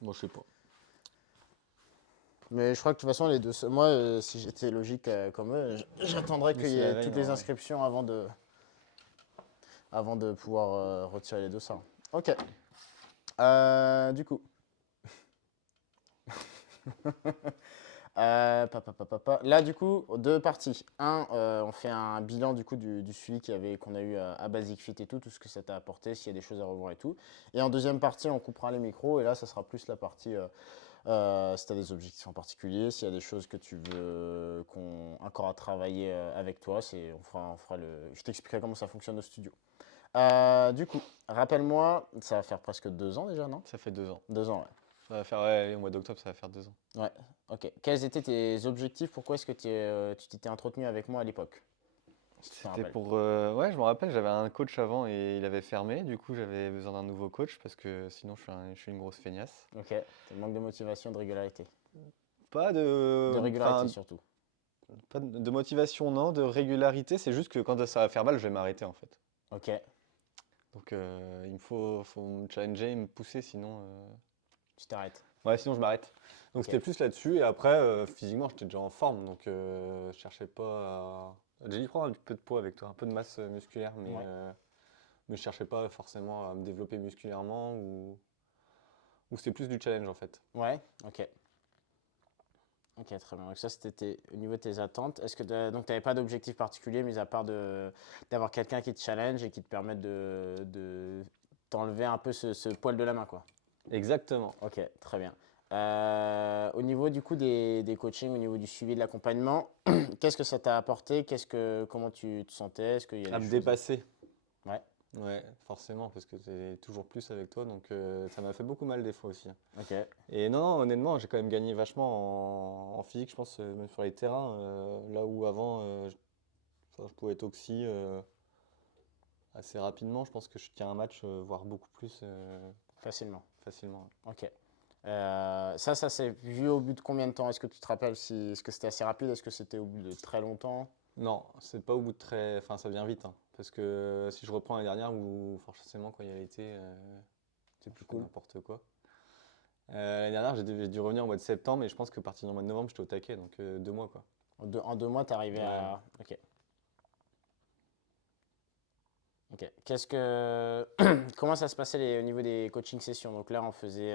Bon, je sais pas. Mais je crois que de toute façon, les deux. Moi, si j'étais logique comme eux, j'attendrais qu'il D'ici y la ait veille, toutes les non, ouais. inscriptions avant de pouvoir retirer les dossards. Ok. Du coup. Là, du coup, deux parties. On fait un bilan du coup du suivi qu'on a eu à Basic Fit et tout ce que ça t'a apporté, s'il y a des choses à revoir et tout. Et en deuxième partie, on coupera les micros et là, ça sera plus la partie si tu as des objectifs en particulier, s'il y a des choses que tu veux qu'on encore à travailler avec toi, je t'expliquerai comment ça fonctionne au studio. Du coup, rappelle-moi, ça va faire presque 2 ans déjà, non? Ça fait 2 ans. 2 ans, ouais. Ça va faire, ouais, au mois d'octobre, ça va faire 2 ans. Ouais, ok. Quels étaient tes objectifs? Pourquoi est-ce que tu t'étais entretenu avec moi à l'époque? Si tu t'en C'était rappelles. pour. Ouais, je me rappelle, j'avais un coach avant et il avait fermé. Du coup, j'avais besoin d'un nouveau coach parce que sinon, je suis une grosse feignasse. Ok, t'as manque de motivation, de régularité. Pas De de. régularité Enfin, surtout. pas de motivation, non, de régularité. C'est juste que quand ça va faire mal, je vais m'arrêter en fait. Ok, Donc, il me faut me challenger, me pousser, sinon. tu t'arrêtes. Ouais, sinon je m'arrête. Donc Ok, c'était plus là-dessus. Et après, physiquement, j'étais déjà en forme. Donc je cherchais pas à. J'ai dû prendre un petit peu de poids avec toi, un peu de masse musculaire, ouais, mais je cherchais pas forcément à me développer musculairement ou c'était plus du challenge en fait. ouais, ok. Ok, très bien. Donc ça, c'était au niveau de tes attentes. Est-ce que donc tu n'avais pas d'objectif particulier, mis à part d'avoir quelqu'un qui te challenge et qui te permette de t'enlever un peu ce poil de la main, quoi. Exactement. Ok, très bien. Au niveau du coup des coachings, au niveau du suivi de l'accompagnement, qu'est-ce que ça t'a apporté? Comment tu te sentais? Est-ce qu'il y a À des me choses? dépasser. Ouais, Ouais, forcément, parce que c'est toujours plus avec toi. Donc ça m'a fait beaucoup mal des fois aussi, hein. ok, Et non, non, honnêtement, j'ai quand même gagné vachement en physique, je pense, même sur les terrains. Là où avant, enfin, je pouvais être oxy. Assez rapidement, je pense que je tiens un match, voire beaucoup plus facilement. facilement. Ok. Ça s'est vu au bout de combien de temps? Est-ce que tu te rappelles si est-ce que c'était assez rapide? Est-ce que c'était au bout de très longtemps? Non, c'est pas au bout de très. Enfin, ça vient vite, hein. Parce que si je reprends l'année dernière, où forcément, quand il y a l'été, C'est plus je fais cool. n'importe quoi. L'année dernière, j'ai dû revenir au mois de septembre, et je pense que partir du mois de novembre, j'étais au taquet, donc 2 mois, quoi. En 2 mois, t'es arrivé Ouais. à. Ok. Ok. Comment ça se passait au niveau des coaching sessions? Donc là,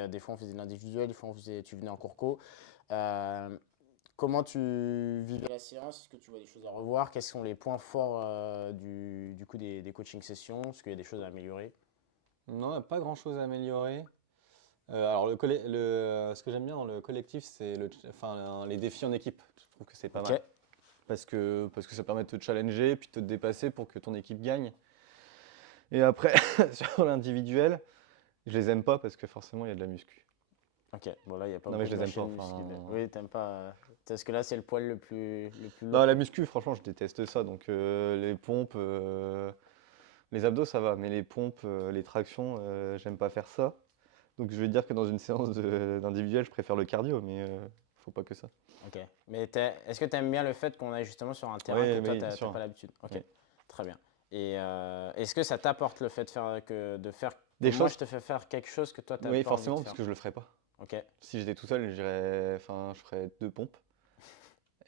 des fois on faisait de l'individuel, des fois tu venais en cours co. Euh, Comment tu vivais la séance? Est-ce que tu vois des choses à revoir? Quels sont les points forts du coup des coaching sessions? Est-ce qu'il y a des choses à améliorer? Non, pas grand-chose à améliorer. Alors, ce que j'aime bien dans le collectif, c'est enfin, les défis en équipe. Je trouve que c'est pas Ok. mal. Parce que ça permet de te challenger, puis de te dépasser pour que ton équipe gagne. Et après, sur l'individuel, je les aime pas parce que forcément il y a de la muscu. Ok. Bon là, il n'y a pas Non mais beaucoup je de les aime pas, machines musculaires. enfin. Oui, t'aimes pas. Parce que là, c'est le poil le plus Non, lourd. la muscu, franchement, je déteste ça. Donc les pompes, les abdos, ça va, mais les pompes, les tractions, j'aime pas faire ça. Donc je vais dire que dans une séance d'individuel, je préfère le cardio, mais faut pas que ça. Ok. Mais est-ce que tu aimes bien le fait qu'on aille justement sur un terrain que Oui, toi, oui, tu bien n'as pas sûr. l'habitude? Ok. Oui. Très bien. Et est-ce que ça t'apporte le fait de faire que Des moi, je choses, te fais faire quelque chose que toi, tu n'as oui, pas envie de forcément, parce faire? que je le ferais pas. Ok. Si j'étais tout seul, enfin, je ferais 2 pompes.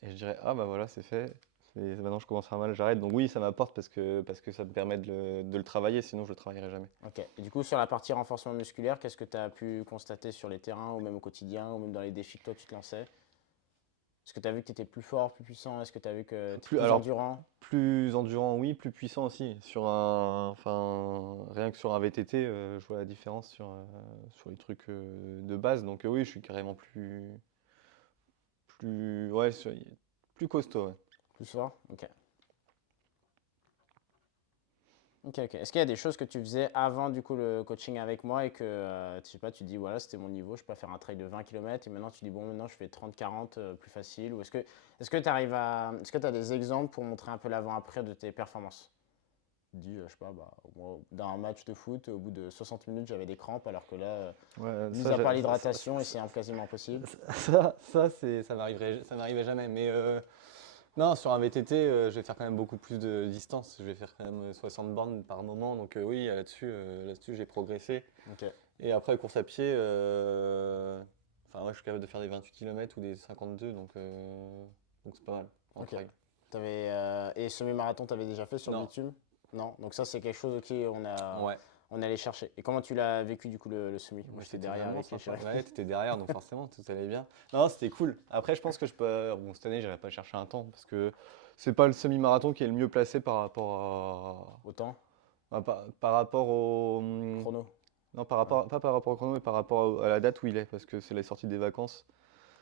Et je dirais, ah bah voilà, c'est fait. Maintenant je commence à faire mal, j'arrête. Donc oui, ça m'apporte parce que ça me permet de le travailler, sinon je le travaillerai jamais. Ok. Et du coup, sur la partie renforcement musculaire, qu'est-ce que tu as pu constater sur les terrains, ou même au quotidien, ou même dans les défis que toi, tu te lançais? Est-ce que tu as vu que tu étais plus fort, plus puissant? Est-ce que tu as vu que tu es plus Alors, endurant? plus endurant, oui, plus puissant aussi. Enfin, rien que sur un VTT, je vois la différence sur les trucs de base. Donc oui, je suis carrément ouais, plus costaud, ouais. Plus fort? Ok. Ok, ok. Est-ce qu'il y a des choses que tu faisais avant du coup le coaching avec moi et que, je sais pas, tu dis voilà, c'était mon niveau, je peux faire un trail de 20 km et maintenant tu dis bon, maintenant je fais 30-40 plus facile. Ou est-ce que tu arrives est-ce que tu as des exemples pour montrer un peu l'avant-après de tes performances? Tu dis, je sais pas, bah, moi, dans un match de foot, au bout de 60 minutes, j'avais des crampes alors que là, Ouais, mis à part l'hydratation, et c'est quasiment impossible. ça m'arriverait jamais. Mais Non, sur un VTT, je vais faire quand même beaucoup plus de distance. Je vais faire quand même 60 bornes par moment. Donc oui, là-dessus, j'ai progressé. Ok. Et après, course à pied, enfin, ouais, je suis capable de faire des 28 km ou des 52, donc c'est pas mal en Ok. trail. Et semi-marathon, t'avais déjà fait sur le Non, bitume? Non. Donc ça, c'est quelque chose auquel ouais. on allait chercher. Et comment tu l'as vécu du coup le semi? Moi, Bah, j'étais c'était derrière vraiment avec les sympa. chéris. Ouais, t'étais derrière, donc forcément, tout allait bien. Non, c'était cool. Après, je pense que je peux. Bon, cette année, j'irai pas chercher un temps parce que c'est pas le semi-marathon qui est le mieux placé par rapport Autant? par rapport au. Chrono? Non, Ouais. pas par rapport au chrono, mais par rapport à la date où il est, parce que c'est la sortie des vacances.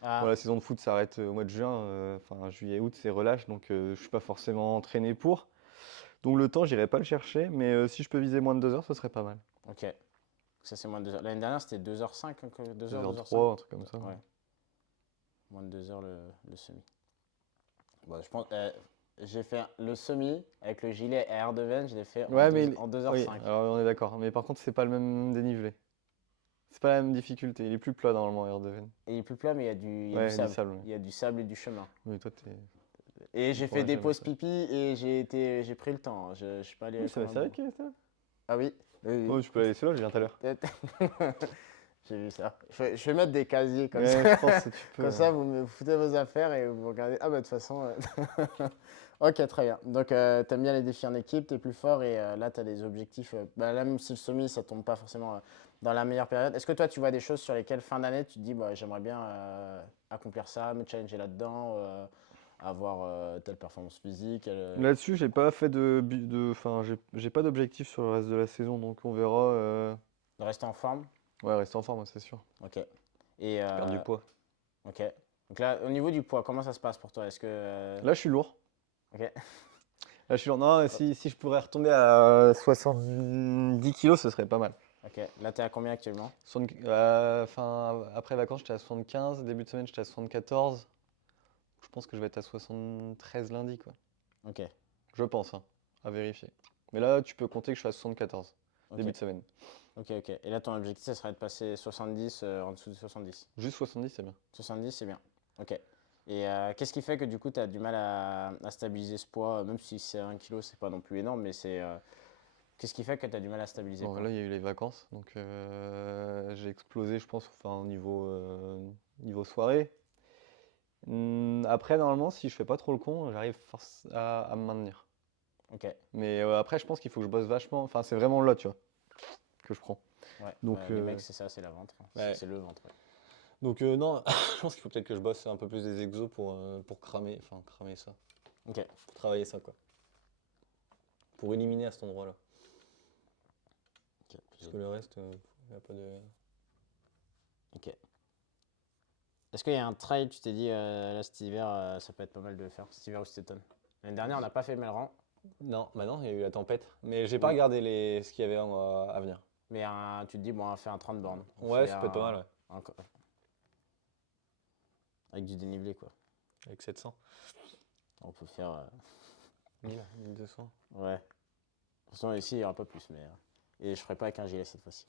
Bon, Ah, la saison de foot s'arrête au mois de juin, enfin juillet, août, c'est relâche, donc je suis pas forcément entraîné pour. Donc le temps, j'irai pas le chercher, mais si je peux viser moins de 2 heures, ce serait pas mal. ok. Ça, c'est moins de 2 heures. L'année dernière, c'était 2h05, 2h, 2h05? 2h03, un truc comme ça. Ouais, moins de 2 heures le semi. Bon, je pense, j'ai fait le semi avec le gilet à Erdeven, je l'ai fait Ouais, en oui, 2h05. alors on est d'accord. Mais par contre, c'est pas le même dénivelé. C'est pas la même difficulté. Il est plus plat normalement, Erdeven. Et il est plus plat, mais il y a du Ouais, du sable. sable. Ouais. Il y a du sable et du chemin. Oui, toi, Et tu j'ai fait pourras des jamais pauses ça. pipi et j'ai pris le temps, hein. Je suis pas Oui, allé c'est comme vrai, un c'est vrai bourrin. qu'il est ça. Ah oui? Oui, Oh, tu peux la laisser là, je viens tout à l'heure. oui. J'ai vu ça. Je vais mettre des casiers comme Ouais, ça. je pense que tu peux. Comme ça, vous foutez vos affaires et vous regardez. Ah bah de toute façon. Ok, très bien. Donc t'aimes bien les défis en équipe, t'es plus fort et là t'as des objectifs. Bah, là, même si le semi, ça tombe pas forcément dans la meilleure période. Est-ce que toi, tu vois des choses sur lesquelles fin d'année, tu te dis, bah, j'aimerais bien accomplir ça, me challenger là-dedans, avoir telle performance physique Là-dessus, j'ai pas fait enfin, j'ai pas d'objectif sur le reste de la saison, donc on verra. de rester en forme? Ouais, rester en forme, c'est sûr. Ok. Et Perdre du poids. ok. Donc là, au niveau du poids, comment ça se passe pour toi? Est-ce que Là, je suis lourd. ok. Là, je suis lourd. Non, si je pourrais retomber à 70 kilos, ce serait pas mal. Ok. Là, t'es à combien actuellement? Enfin, après vacances, j'étais à 75. Début de semaine, j'étais à 74. Je pense que je vais être à 73 lundi, quoi. Ok. Je pense, hein, à vérifier. Mais là, tu peux compter que je suis à 74, Ok. début de semaine. Ok, ok. Et là, ton objectif, ça serait de passer 70 en dessous de 70. Juste 70, c'est bien. 70, c'est bien. Ok. Et qu'est-ce qui fait que du coup, tu as du mal à stabiliser ce poids, même si c'est 1 kg, c'est pas non plus énorme, mais c'est. Qu'est-ce qui fait que tu as du mal à stabiliser Bon, quoi? là, il y a eu les vacances, donc j'ai explosé, je pense, enfin, au niveau soirée. Après, normalement, si je fais pas trop le con, j'arrive à me maintenir. Ok. Mais après, je pense qu'il faut que je bosse vachement. Enfin, c'est vraiment là, tu vois, que je prends. Ouais. Donc, Bah, les mecs, c'est ça, c'est la ventre. ouais. C'est le ventre. Ouais. Donc non, je pense qu'il faut peut-être que je bosse un peu plus des exos pour cramer ça. Ok. Pour travailler ça, quoi. Pour éliminer à cet endroit-là. Ok. Parce que le reste, il n'y a pas de. Ok. Est-ce qu'il y a un trail, tu t'es dit, là, cet hiver, ça peut être pas mal de le faire, cet hiver ou cet automne? L'année dernière, on n'a pas fait Melran. Non, maintenant il y a eu la tempête. Mais j'ai pas Oui. regardé ce qu'il y avait à venir. Mais tu te dis, bon, on fait un 30 bornes. On Ouais, fait ça peut être pas mal, ouais. un- avec du dénivelé, quoi. Avec 700. On peut faire. 1000, 1200. Ouais. De toute façon, ici, il n'y aura pas plus. Et je ferai pas avec un gilet cette fois-ci.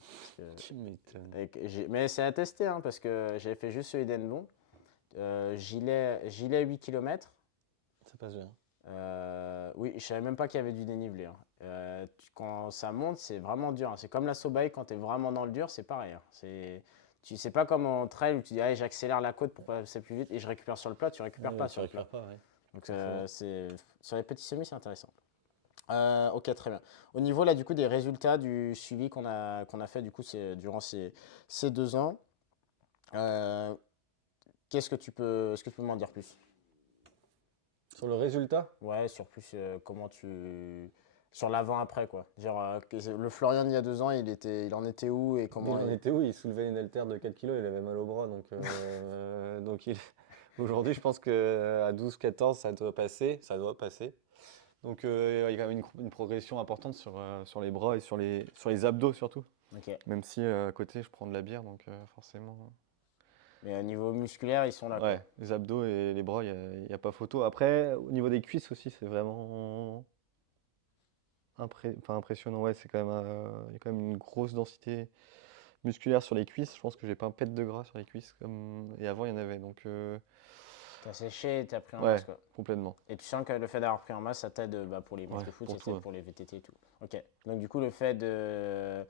Tu m'étonnes. Mais c'est à tester, hein, parce que j'avais fait juste celui d'Enbon. Gilet 8 km. Ça passe bien. Oui, je savais même pas qu'il y avait du dénivelé, hein. Quand ça monte, c'est vraiment dur, hein. C'est comme la Sobaï, quand tu es vraiment dans le dur, c'est pareil, hein. C'est pas comme en trail où tu dis allez, j'accélère la côte pour passer plus vite et je récupère sur le plat, tu récupères pas Tu sur le plat. récupères pas, ouais. Donc Forcément. sur les petits semis, c'est intéressant. Ok, très bien. Au niveau là, du coup, des résultats du suivi qu'on a fait du coup, durant ces 2 ans, euh, est-ce que tu peux m'en dire plus? Sur le résultat, Ouais, sur plus sur l'avant-après, quoi. Genre, le Florian il y a 2 ans, il en était où et il comment en était où? Il soulevait une haltère de 4 kilos, il avait mal au bras. Aujourd'hui, je pense qu'à 12-14, ça doit passer. Ça doit passer. Donc il y a quand même une progression importante sur les bras et sur les abdos surtout. Ok. Même si à côté je prends de la bière, donc forcément. Mais au niveau musculaire, ils sont là, quoi. Ouais, les abdos et les bras, il y a pas photo. Après, au niveau des cuisses aussi, c'est vraiment enfin, impressionnant. Ouais, il y a quand même une grosse densité musculaire sur les cuisses. Je pense que j'ai pas un pet de gras sur les cuisses et avant il y en avait. Donc T'as séché, t'as pris en Ouais, masse, quoi. complètement. Et tu sens que le fait d'avoir pris en masse, ça t'aide pour les matchs Ouais, de foot, pour ça tout. t'aide Ouais. pour les VTT et tout. Ok. Donc du coup, le fait de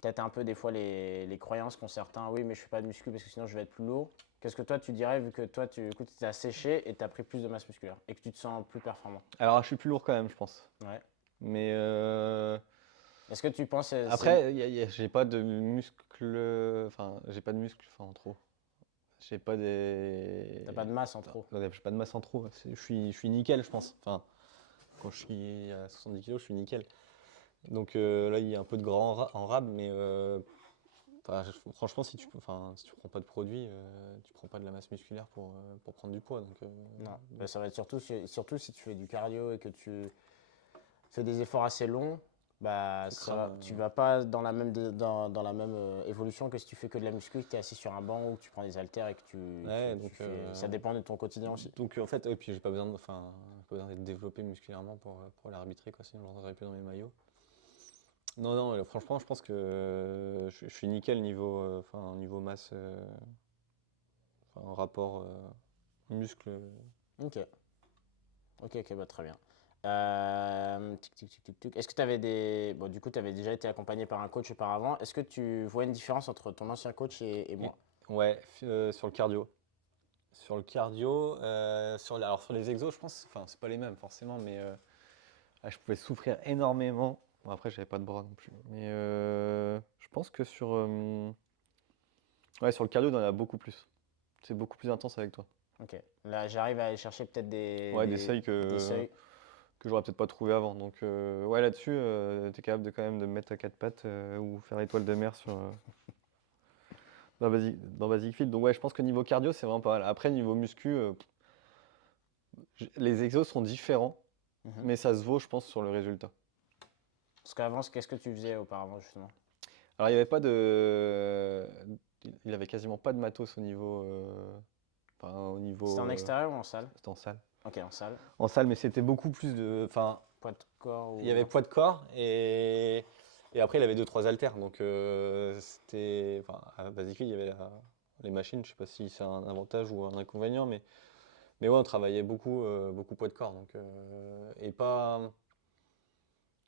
peut-être un peu des fois les croyances qu'ont certains, oui, mais je fais pas de muscu parce que sinon je vais être plus lourd. Qu'est-ce que toi tu dirais vu que toi tu écoute, t'as séché et t'as pris plus de masse musculaire et que tu te sens plus performant? Alors, je suis plus lourd quand même, je pense. Ouais. Mais Est-ce que tu penses c'est après, j'ai pas de muscles. Enfin, j'ai pas de muscles en trop. J'ai pas des. t'as pas de masse en trop? Ouais, j'ai pas de masse en trop. Je suis nickel, je pense. Enfin, quand je suis à 70 kilos, je suis nickel. Donc là, il y a un peu de gras en rab, mais enfin, franchement, si tu prends pas de produit, tu prends pas de la masse musculaire pour prendre du poids. Non. Bah, ça va être surtout si tu fais du cardio et que tu fais des efforts assez longs, bah tu crames. tu vas pas dans la même dans la même évolution que si tu fais que de la muscu, que tu es assis sur un banc ou que tu prends des haltères et que Ouais, tu donc, fais. Ça dépend de ton quotidien aussi. en fait, et puis j'ai pas besoin j'ai pas besoin d'être développé musculairement pour l'arbitrer, quoi, sinon je rentrerais plus dans mes maillots. Non, non, franchement, je pense que je suis nickel niveau masse, rapport muscle. Ok, ok, bah, très bien. Tic, tic, tic, tic, tic. Est-ce que tu avais des. Bon, du coup, tu avais déjà été accompagné par un coach auparavant. Est-ce que tu vois une différence entre ton ancien coach et moi? Ouais, sur le cardio. Sur le cardio, alors sur les exos, je pense, enfin, c'est pas les mêmes forcément, mais je pouvais souffrir énormément. Bon, après, j'avais pas de bras non plus. Mais je pense que ouais, sur le cardio, on en a beaucoup plus. C'est beaucoup plus intense avec toi. Ok. Là, j'arrive à aller chercher peut-être Ouais, des seuils des que, seuils. que j'aurais peut-être pas trouvé avant. Donc, ouais, là-dessus, t'es capable de quand même de me mettre à quatre pattes ou faire étoile de mer dans Basic Fit. Donc, ouais, je pense que niveau cardio, c'est vraiment pas mal. Après, niveau muscu, les exos sont différents, Mhm. mais ça se vaut, je pense, sur le résultat. Parce qu'avant, qu'est-ce que tu faisais auparavant, justement? Alors, il y avait pas de. Il avait quasiment pas de matos au C'était niveau. en extérieur ou en salle? C'était en salle. Ok, en salle. En salle, mais c'était beaucoup plus de. Enfin, Poids de corps il y ou avait non? poids de corps et après, il avait deux, trois haltères. Donc, c'était. Enfin, à Basic Fit, il y avait les machines. Je sais pas si c'est un avantage ou un inconvénient, mais ouais, on travaillait beaucoup poids de corps. Donc, et pas.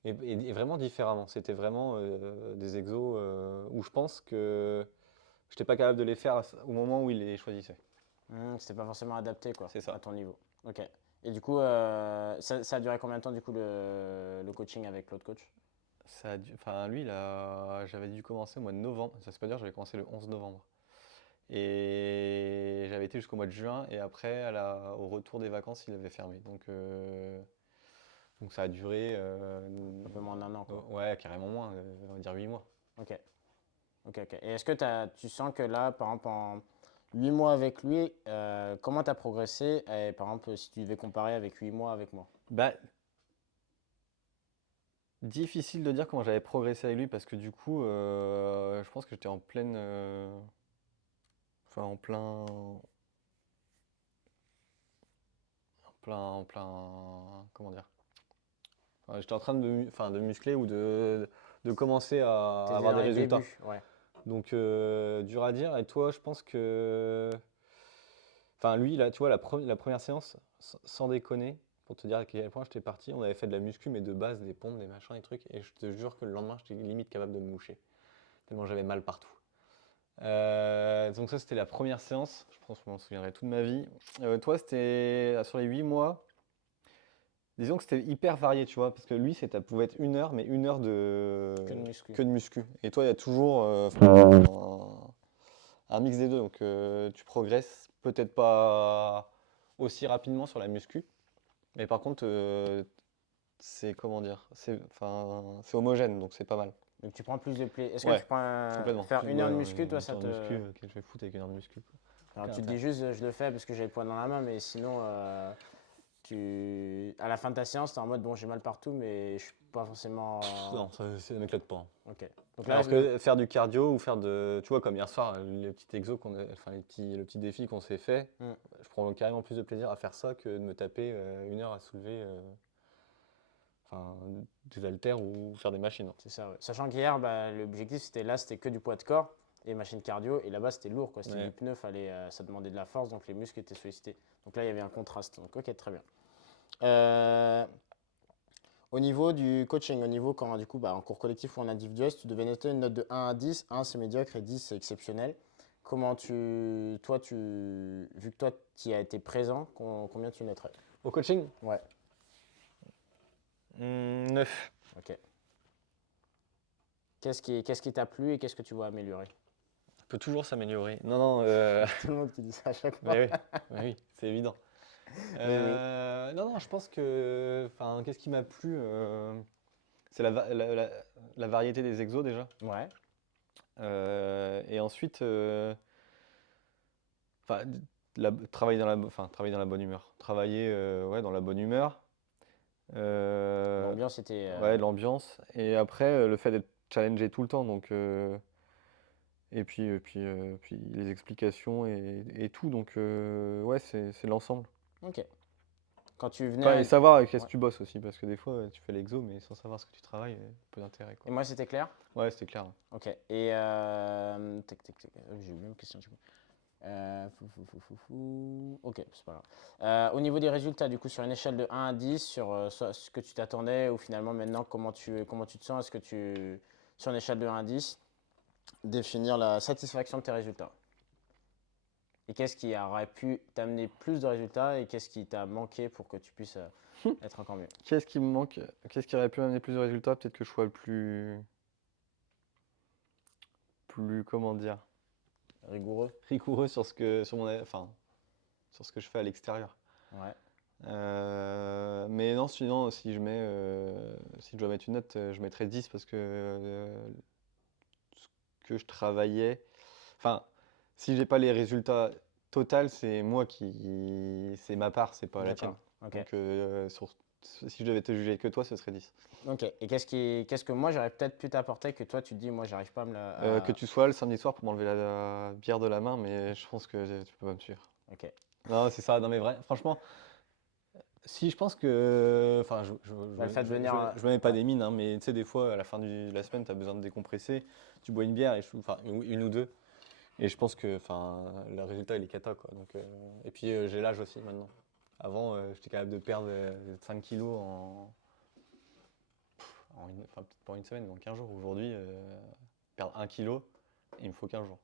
Et vraiment différemment. C'était vraiment des exos où je pense que je n'étais pas capable de les faire au moment où il les choisissait. C'était pas forcément adapté, quoi, C'est à ça. ton niveau. Ok. Et du coup, ça a duré combien de temps, du coup, le coaching avec l'autre coach? Enfin, lui, j'avais dû commencer au mois de novembre. Ça se peut dire, j'avais commencé le 11 novembre. Et j'avais été jusqu'au mois de juin. Et après, au retour des vacances, il avait fermé. Donc ça a duré. Un peu moins d'un an, quoi. Ouais, carrément moins. On va dire 8 mois. Ok. Ok. Et est-ce que tu sens que là, par exemple, en 8 mois avec lui, comment tu as progressé? Et par exemple, si tu devais comparer avec 8 mois avec moi. Bah, difficile de dire comment j'avais progressé avec lui parce que du coup, je pense que j'étais en pleine. Enfin, comment dire? Enfin, j'étais en train de muscler ou de commencer à T'étais avoir dans des les résultats. débuts, ouais. Donc, dur à dire. Et toi, je pense que. Enfin, lui, là, tu vois, la première séance, sans déconner, pour te dire à quel point j'étais parti, on avait fait de la muscu, mais de base, des pompes, des machins, des trucs. Et je te jure que le lendemain, j'étais limite capable de me moucher. Tellement j'avais mal partout. Donc ça, c'était la première séance. Je pense que je m'en souviendrai toute ma vie. Toi, c'était sur les 8 mois. Disons que c'était hyper varié, tu vois, parce que lui, ça pouvait être 1 heure, mais 1 heure Que de muscu. que de muscu. Et toi, il y a toujours un mix des deux. Donc tu progresses peut-être pas aussi rapidement sur la muscu. Mais par contre, c'est comment dire, c'est homogène, donc c'est pas mal. Donc tu prends plus de plaisir. Est-ce que tu Ouais, prends complètement. faire une Ouais, heure de ouais, muscu, toi, 8 ça heures de muscu, te. qu'est-ce que je vais foutre avec 1 heure de muscu, quoi. Alors Aucun tu te dis intérêt. juste, je le fais parce que j'ai le poids dans la main, mais sinon, à la fin de ta séance, tu es en mode, bon, j'ai mal partout, mais je suis pas forcément. Non, ça m'éclate pas. Ok. Donc là, Alors que faire du cardio ou tu vois, comme hier soir, les petits exos enfin le petit défi qu'on s'est fait, Hmm, je prends carrément plus de plaisir à faire ça que de me taper 1 heure à soulever enfin, des haltères ou faire des machines. c'est ça, ouais. Sachant qu'hier, bah, l'objectif, c'était que du poids de corps. et machine cardio. Et là-bas, c'était lourd, quoi. C'était Ouais. du pneu, ça demandait de la force, donc les muscles étaient sollicités. Donc là, il y avait un contraste. Donc, ok, très bien. Euh, Au niveau du coaching, au niveau quand du coup en cours collectif ou en individuel, si tu devais noter une note de 1 à 10, 1 c'est médiocre et 10 c'est exceptionnel. Vu que toi tu y as été présent, combien tu noterais? Au coaching, Ouais, 9. ok. Qu'est-ce qui t'a plu et qu'est-ce que tu vois améliorer? On peut toujours s'améliorer. Non, non, Tout le monde qui dit ça à chaque fois. mais oui, mais oui, c'est évident. Mais oui, Non, non, je pense que, enfin, qu'est-ce qui m'a plu c'est la variété des exos déjà. ouais, Et ensuite, enfin, travailler dans la bonne humeur. Travailler ouais, dans la bonne humeur. l'ambiance était. Ouais, l'ambiance. Et après, le fait d'être challengé tout le temps. Donc, puis les explications et tout. Donc, ouais, c'est l'ensemble. Ok. Quand tu venais Enfin, et savoir avec qu'est-ce ouais. que tu bosses aussi. Parce que des fois, tu fais l'exo, mais sans savoir ce que tu travailles, peu d'intérêt, Et quoi. moi c'était clair? Ouais, c'était clair. Ok. Et tac, tac, tac. J'ai oublié une question du coup. Ok, c'est pas grave. Au niveau des résultats, du coup, sur une échelle de 1 à 10, sur ce que tu t'attendais ou finalement maintenant, comment tu te sens? Est-ce que sur une échelle de 1 à 10, définir la satisfaction de tes résultats? Et qu'est-ce qui aurait pu t'amener plus de résultats et qu'est-ce qui t'a manqué pour que tu puisses être encore mieux? Qu'est-ce qui me manque? Qu'est-ce qui aurait pu amener plus de résultats? Peut-être que je sois comment dire, Rigoureux? rigoureux sur ce que je fais à l'extérieur. Ouais. Mais non, sinon, si je dois mettre une note, je mettrais 10 parce que ce que je travaillais, enfin, si j'ai pas les résultats totaux, c'est ma part, c'est pas la tienne. D'accord. Ok. Donc, si je devais te juger que toi, ce serait 10. Ok. Et qu'est-ce que moi j'aurais peut-être pu t'apporter que toi tu te dis, moi j'arrive pas à me Que tu sois là le samedi soir pour m'enlever la bière de la main, mais je pense que tu peux pas me suivre. Ok. Non, c'est ça, non mais vrai, franchement, si je pense que. Enfin, Bah, le fait de venir. je me mets pas Ouais. des mines, hein, mais tu sais, des fois, à la fin de la semaine, tu as besoin de décompresser, tu bois une bière, enfin, une ou deux, et je pense que enfin, le résultat, il est cata, quoi. Donc, et puis, j'ai l'âge aussi maintenant. Avant, j'étais capable de perdre 5 kilos enfin, peut-être pas une semaine, mais en 15 jours. Aujourd'hui, perdre 1 kilo, il me faut 15 jours.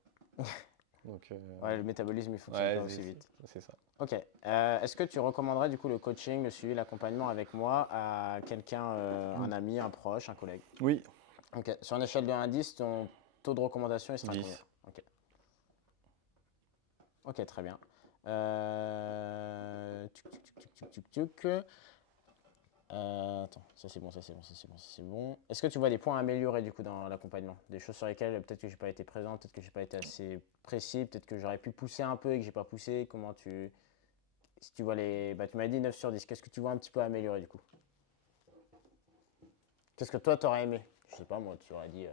Donc, Ouais, le métabolisme il fonctionne ouais, pas aussi vite. c'est ça. Ok. Est-ce que tu recommanderais du coup le coaching, le suivi, l'accompagnement avec moi à quelqu'un, un ami, un proche, un collègue? Oui, Ok. Sur une échelle de 1 à 10, ton taux de recommandation il sera combien? 10. Ok. Ok, très bien. Tuc, tuc, tuc, tuc, tuc, tuc, tuc. Attends, ça c'est bon, ça c'est bon, ça c'est bon, ça c'est bon. Est-ce que tu vois des points à améliorer du coup dans l'accompagnement? Des choses sur lesquelles peut-être que j'ai pas été présent, peut-être que j'ai pas été assez précis, peut-être que j'aurais pu pousser un peu et que j'ai pas poussé. Si tu vois bah tu m'as dit 9 sur 10, qu'est-ce que tu vois un petit peu améliorer du coup? Qu'est-ce que toi t'aurais aimé? Je sais pas moi, tu aurais dit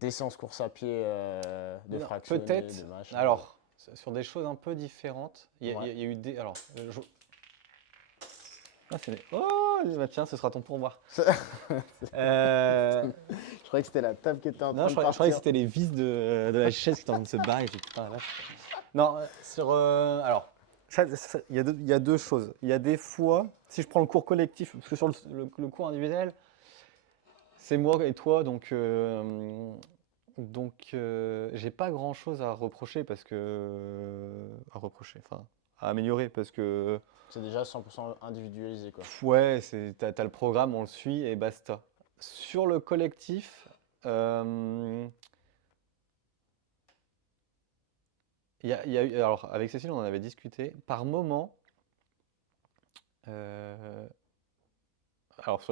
descente course à pied, de Non, fractionner, de peut-être. machin. Alors, sur des choses un peu différentes, Ouais. il y a eu des. Alors, ah, oh, bah tiens, ce sera ton pourboire. Euh, Je croyais que c'était la table qui était en Non, train de je croyais que partir. c'était les vis de la chaise qui étaient en train de se barrer. J'ai dit, putain, la vache. Non, alors, il y a deux choses. Il y a des fois, si je prends le cours collectif, parce que sur le cours individuel, c'est moi et toi, j'ai pas grand-chose à reprocher enfin, à améliorer parce que C'est déjà 100% individualisé quoi. ouais, t'as le programme, on le suit et basta. Sur le collectif, euh, il y a eu, alors avec Cécile, on en avait discuté. Par moment, euh, alors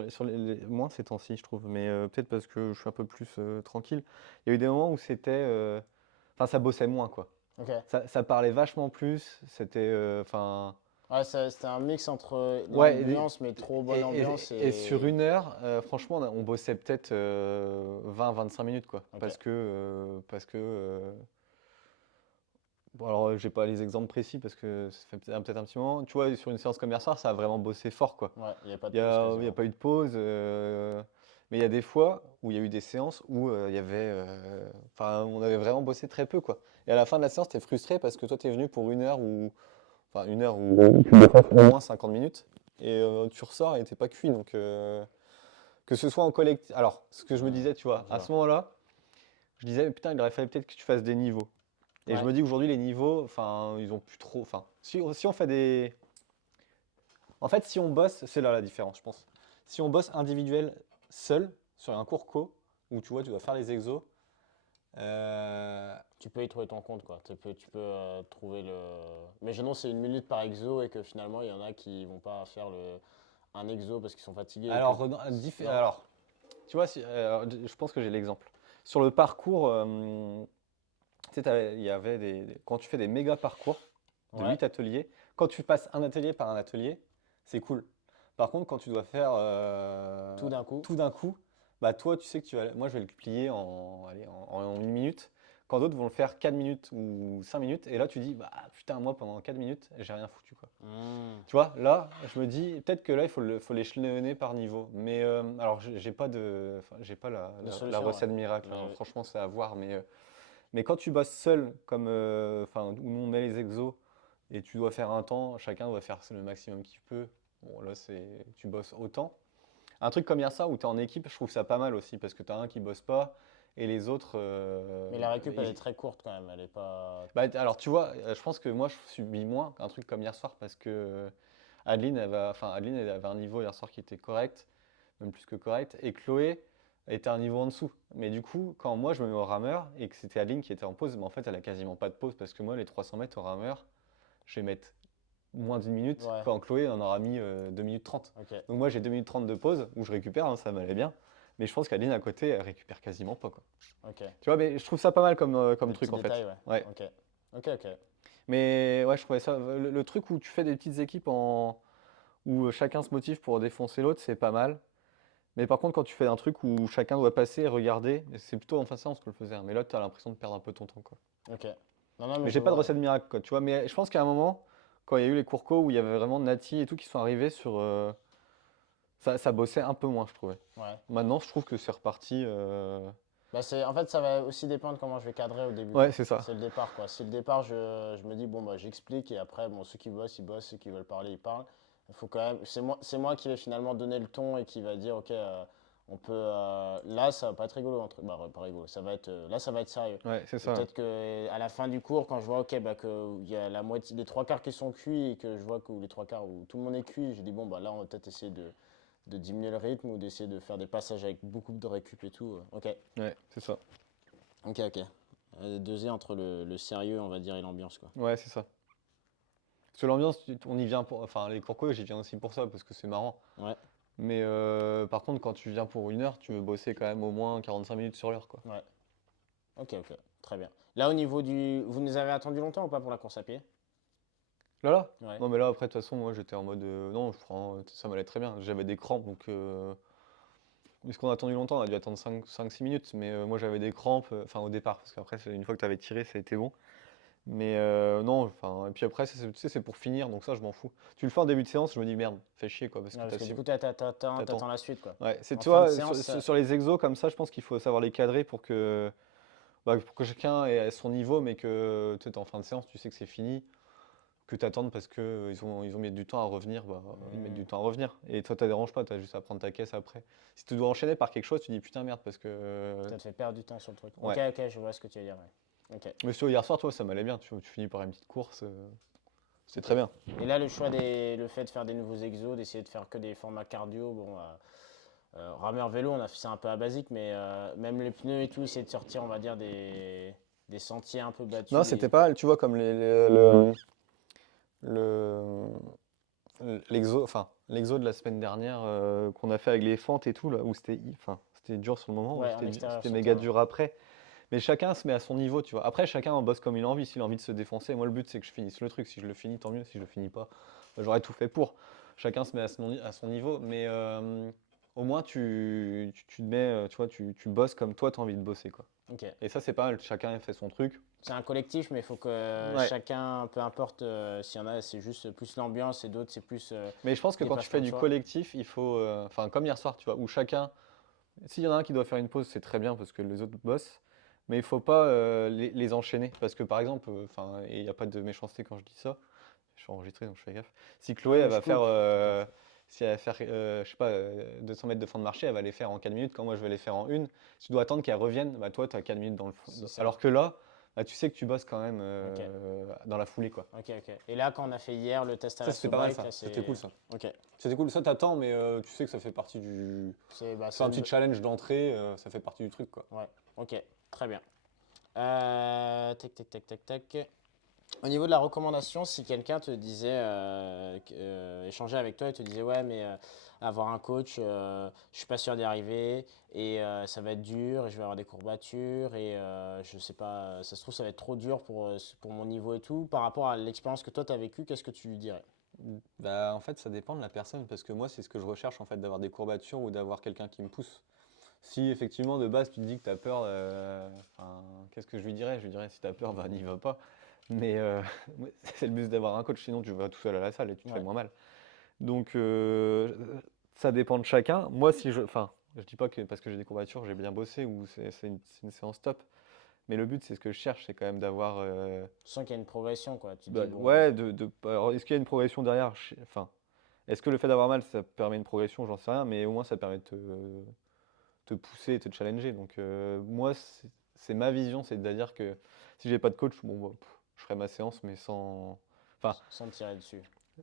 moins ces temps-ci, je trouve, mais peut-être parce que je suis un peu plus tranquille. Il y a eu des moments où enfin, ça bossait moins quoi. Ok. Ça parlait vachement plus. Enfin, Ouais, c'était un mix entre ouais. l'ambiance, mais trop bonne ambiance Et sur et. une heure, franchement, on bossait peut-être 20-25 minutes quoi, Ok. parce que. Bon, alors, j'ai pas les exemples précis parce que ça fait peut-être un petit moment. Tu vois, sur une séance comme hier soir, ça a vraiment bossé fort quoi. Ouais, il n'y avait pas de pause Il y a quasiment. pas eu de pause. Mais il y a des fois où il y a eu des séances où il y avait, enfin, on avait vraiment bossé très peu, quoi. Et à la fin de la séance, t'es frustré parce que toi, t'es venu pour une heure ou tu bosses au moins 50 minutes, et tu ressors et t'es pas cuit. Donc, que ce soit en collectif. Alors, ce que je me disais, tu vois, Je à vois. ce moment-là, je disais, putain, il aurait fallu peut-être que tu fasses des niveaux. Et je Ouais, me dis aujourd'hui, les niveaux, enfin, ils ont plus trop. Enfin, si on fait des. En fait, si on bosse, c'est là la différence, je pense. Si on bosse individuel, seul, sur un cours co, où tu vois, tu dois faire les exos, tu peux y trouver ton compte, quoi. Tu peux trouver le. Mais non, c'est 1 minute par exo et que finalement, il y en a qui vont pas faire un exo parce qu'ils sont fatigués et que. alors, Non? alors, tu vois, je pense que j'ai l'exemple. Sur le parcours, tu sais, il y avait quand tu fais des méga parcours de Ouais, 8 ateliers, quand tu passes un atelier par un atelier, c'est cool. Par contre, quand tu dois faire tout d'un coup. tout d'un coup, bah toi, tu sais que moi, je vais le plier allez, en 1 minute, quand d'autres vont le faire 4 minutes ou 5 minutes, et là, tu dis, bah putain, moi, pendant 4 minutes, j'ai rien foutu, quoi. Hmm. Tu vois, là, je me dis, peut-être que là, faut l'échelonner par niveau. Mais alors, j'ai pas enfin, j'ai pas De la solution, ouais. recette miracle, hein. Mais Franchement, c'est à voir. Mais quand tu bosses seul, comme, enfin, où nous on met les exos, et tu dois faire un temps, chacun doit faire le maximum qu'il peut. Bon, là, tu bosses autant. Un truc comme hier ça, où tu es en équipe, je trouve ça pas mal aussi, parce que tu as un qui bosse pas, et les autres, mais la récup, elle est très courte quand même. Elle est pas. bah, alors, tu vois, je pense que moi, je subis moins un truc comme hier soir, parce que Adeline, elle avait un niveau hier soir qui était correct, même plus que correct, et Chloé était un niveau en dessous. Mais du coup, quand moi je me mets au rameur et que c'était Adeline qui était en pause, mais en fait elle a quasiment pas de pause parce que moi les 300 mètres au rameur, je vais mettre moins d'1 minute, Ouais, quand Chloé en aura mis 2 minutes 30. ok. Donc moi j'ai 2 minutes 30 de pause où je récupère, hein, ça m'allait bien. Mais je pense qu'Adeline à côté, elle récupère quasiment pas, quoi. Ok. Tu vois, mais je trouve ça pas mal comme Des petits truc en détails, fait. ouais. Ouais. Ok. Ok, ok. Mais ouais, je trouvais ça. Le truc où tu fais des petites équipes où chacun se motive pour défoncer l'autre, c'est pas mal. Mais par contre, quand tu fais un truc où chacun doit passer et regarder, c'est plutôt en fin de séance que je le faisais, hein. Mais là, tu as l'impression de perdre un peu ton temps, quoi. Ok. Non, non, mais Mais je j'ai pas de vois, ouais. recette miracle, quoi, tu vois. Mais je pense qu'à un moment, quand il y a eu les cours co où il y avait vraiment Nati et tout qui sont arrivés ça bossait un peu moins, je trouvais. Ouais. Maintenant, je trouve que c'est reparti. Bah en fait, ça va aussi dépendre comment je vais cadrer au début, Ouais, quoi. c'est ça. C'est le départ, quoi. Si le départ, je me dis, bon, bah, j'explique, et après, bon, ceux qui bossent, ils bossent, ceux qui veulent parler, ils parlent. Il faut quand même, c'est moi qui vais finalement donner le ton et qui va dire, ok, on peut, là, ça va pas être rigolo, bah, ouais, pas rigolo, là, ça va être sérieux. Ouais, c'est Et ça. peut-être que à la fin du cours, quand je vois, ok, bah, que il y a la moitié, les trois quarts qui sont cuits et que je vois que ou les trois quarts où tout le monde est cuit, je dis, bon, bah, là, on va peut-être essayer de diminuer le rythme ou d'essayer de faire des passages avec beaucoup de récup et tout. Ok. Ouais, c'est ça. Ok, ok. Doser entre le sérieux, on va dire, et l'ambiance, quoi. Ouais, c'est ça. Parce que l'ambiance, on y vient pour. Enfin, les cours co, j'y viens aussi pour ça, parce que c'est marrant. Ouais, Mais par contre, quand tu viens pour 1 heure, tu veux bosser quand même au moins 45 minutes sur l'heure, quoi. ouais. Ok, ok. Très bien. Là, au niveau du. Vous nous avez attendu longtemps ou pas pour la course à pied? Là, là? Ouais. Non, mais là, après, de toute façon, moi, j'étais en mode. Non, ça m'allait très bien. J'avais des crampes, donc. Est-ce qu'on a attendu longtemps? On a dû attendre 5-6 minutes, mais moi, j'avais des crampes, enfin, au départ, parce qu'après, une fois que tu avais tiré, ça a été bon. Mais non, enfin. Et puis après, tu sais, c'est pour finir, donc ça, je m'en fous. Tu le fais en début de séance, je me dis merde, fais chier, quoi, parce Ouais, que parce que du coup, t'attends. t'attends la suite, quoi. Ouais, En tu fin de vois, séance, sur les exos comme ça, je pense qu'il faut savoir les cadrer pour que chacun ait à son niveau, mais que tu es en fin de séance, tu sais que c'est fini, que tu attendes parce que ils ont mis du temps à revenir, bah, ils mettent Hmm. du temps à revenir. Et toi, ça dérange pas, tu as juste à prendre ta caisse après. Si tu dois enchaîner par quelque chose, tu dis putain merde, parce que. Ça te fait perdre du temps sur le truc. Ok, Ouais. ok, je vois ce que tu veux dire, ouais. Ok. Mais sur hier soir, toi, ça m'allait bien, tu finis par une petite course, c'est très bien. Et là, le fait de faire des nouveaux exos, d'essayer de faire que des formats cardio, bon, rameur vélo, on a fait ça un peu à basique, mais même les pneus et tout, essayer de sortir, on va dire, des sentiers un peu Non, battus. c'était pas mal, tu vois, comme le, l'exo de la semaine dernière qu'on a fait avec les fentes et tout, là, où c'était dur sur le moment, où Ouais, en extérieur c'était sur le méga terrain. dur après. Mais chacun se met à son niveau, tu vois. Après, chacun en bosse comme il a envie. S'il a envie de se défoncer, moi, le but, c'est que je finisse le truc. Si je le finis, tant mieux. Si je le finis pas, bah, j'aurais tout fait pour. Chacun se met à son niveau. Mais au moins, tu te mets, tu vois, tu bosses comme toi, tu as envie de bosser, quoi. Ok. Et ça, c'est pas mal. Chacun fait son truc. C'est un collectif, mais il faut que Ouais. chacun, peu importe s'il y en a, c'est juste plus l'ambiance et d'autres, c'est plus Mais je pense que quand tu dépassement fais de du soi. collectif, il faut, enfin, comme hier soir, tu vois, où chacun S'il y en a un qui doit faire une pause, c'est très bien parce que les autres bossent, mais il faut pas les enchaîner. Parce que par exemple, enfin, et il n'y a pas de méchanceté quand je dis ça, je suis enregistré donc je fais gaffe. Si Ouais, Chloé, elle mais je va faire, coupe. T'inquiète. si elle va faire je sais pas, 200 mètres de fond de marché, elle va les faire en 4 minutes. Quand moi je vais les faire en une, tu dois attendre qu'elle revienne, bah toi tu as 4 minutes dans le fond. C'est ça. Alors que là, bah, tu sais que tu bosses quand même Ok. dans la foulée quoi. Ok, ok. Et là, quand on a fait hier le test à Ça, la c'était pas mal Sobike, ça. là, C'était c'est. cool ça. Ok. C'était cool. Ça, t'attends, mais tu sais que ça fait partie du. Bah, C'est un petit challenge d'entrée, ça fait partie du truc quoi. Ouais, ok, très bien. Tac, tac, tac, tac, tac. Au niveau de la recommandation, si quelqu'un te disait, échanger avec toi et te disait, ouais, mais avoir un coach, je suis pas sûr d'y arriver et ça va être dur et je vais avoir des courbatures et je sais pas, ça se trouve, ça va être trop dur pour mon niveau et tout. Par rapport à l'expérience que toi, tu as vécue, qu'est-ce que tu lui dirais? Bah, en fait, ça dépend de la personne parce que moi, c'est ce que je recherche en fait, d'avoir des courbatures ou d'avoir quelqu'un qui me pousse. Si effectivement de base tu te dis que tu as peur, enfin, qu'est-ce que je lui dirais? Je lui dirais si tu as peur, bah n'y va pas. Mais c'est le but d'avoir un coach, sinon tu vas tout seul à la salle et tu te fais Ouais, moins mal. Donc ça dépend de chacun. Moi, si je, enfin, je dis pas que parce que j'ai des courbatures, j'ai bien bossé ou c'est une séance top. Mais le but, c'est ce que je cherche, c'est quand même d'avoir, tu sens qu'il y a une progression, quoi. Tu te bah, dis, bon, ouais, alors, est-ce qu'il y a une progression derrière? Enfin, est-ce que le fait d'avoir mal, ça permet une progression? J'en sais rien, mais au moins ça permet de te pousser et te challenger. Donc moi, c'est ma vision, c'est-à-dire que si j'ai pas de coach, bon, bah, je ferai ma séance, mais sans. Enfin, sans tirer dessus.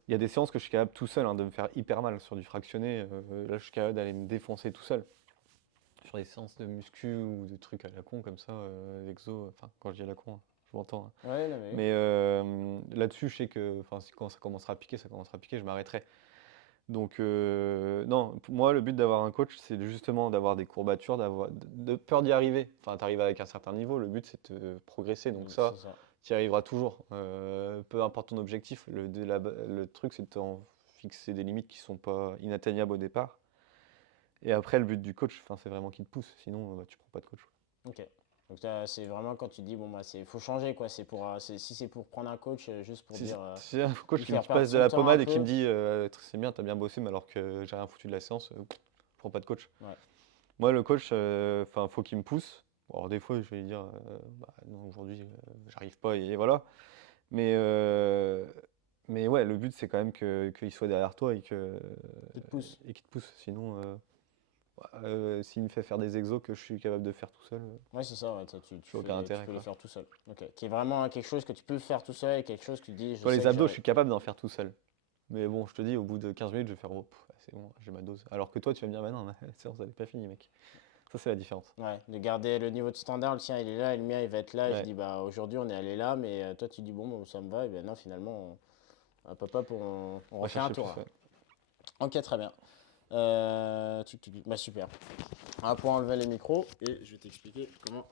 il y a des séances que je suis capable tout seul de me faire hyper mal sur du fractionné. Là, je suis capable d'aller me défoncer tout seul. Sur des séances de muscu ou de trucs à la con comme ça, d'exo, enfin, quand je dis à la con, je m'entends, hein. Ouais, non, mais oui. Mais là-dessus, je sais que enfin, quand ça commencera à piquer, ça commencera à piquer, je m'arrêterai. Donc, non, pour moi, le but d'avoir un coach, c'est justement d'avoir des courbatures, de peur d'y arriver. Enfin, tu arrives avec un certain niveau, le but, c'est de progresser. Donc C'est ça, ça. tu y arriveras toujours. Peu importe ton objectif, le truc, c'est de fixer des limites qui sont pas inatteignables au départ. Et après, le but du coach, enfin, c'est vraiment qu'il te pousse. Sinon, bah, tu prends pas de coach. Ok. Donc c'est vraiment quand tu dis, bon, bah, faut changer, quoi. Si c'est pour prendre un coach, juste pour Si dire, si un coach lui qui me faire perdre passe de son la temps un pommade et qui me peu. dit c'est bien, t'as bien bossé, mais alors que j'ai rien foutu de la séance, je prends pas de coach. Ouais. Moi, le coach, enfin, faut qu'il me pousse. Bon, alors, des fois, je vais lui dire, bah, non, aujourd'hui, j'arrive pas, et voilà. Mais, euh, mais ouais, le but, c'est quand même qu'il soit derrière toi Il te pousse. et qu'il te pousse. Sinon, s'il me fait faire des exos que je suis capable de faire tout seul, Ouais, c'est ça, ouais, j'ai aucun tu intérêt, peux les quoi. faire tout seul. Ok. Qui est vraiment quelque chose que tu peux faire tout seul et quelque chose que tu dis, je Toi, sais les que abdos, je j'arrive. suis capable d'en faire tout seul. Mais bon, je te dis, au bout de 15 minutes, je vais faire, oh, c'est bon, j'ai ma dose. Alors que toi, tu vas me dire, bah non, la séance, elle est pas finie, mec. Ça, c'est la différence. Ouais, de garder le niveau de standard, le tien il est là et le mien il va être là. Et je Ouais, dis, bah aujourd'hui on est allé là, mais toi tu dis, bon, ça me va. Et ben non, finalement, hop, hop, on on va refait un chercher tour plus, là. ouais. Ok, très bien. Bah super. On va pouvoir enlever les micros et je vais t'expliquer comment